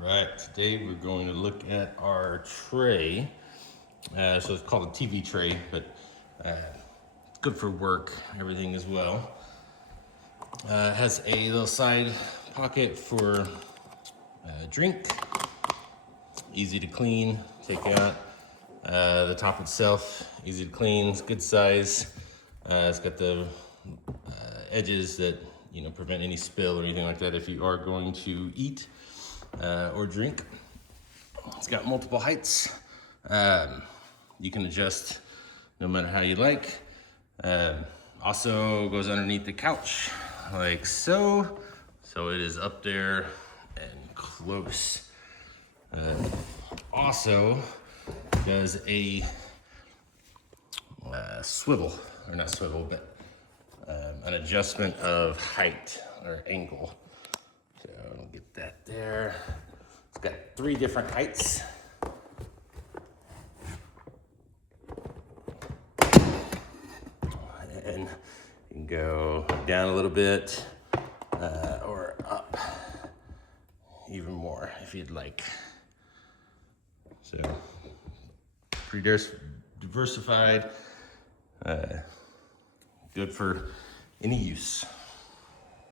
All right, today we're going to look at our tray. So it's called a TV tray, but it's good for work, everything as well. It has a little side pocket for drink, easy to clean, take out. The top itself, easy to clean, it's good size. It's got the edges that prevent any spill or anything like that if you are going to eat or drink. It's got multiple heights. You can adjust no matter how you like. Also goes underneath the couch like so. So it is up there and close. Also does a swivel, or not swivel, but an adjustment of height or angle. So I'll get that there. It's got 3 different heights. And you can go down a little bit or up even more if you'd like. So pretty diversified, good for any use.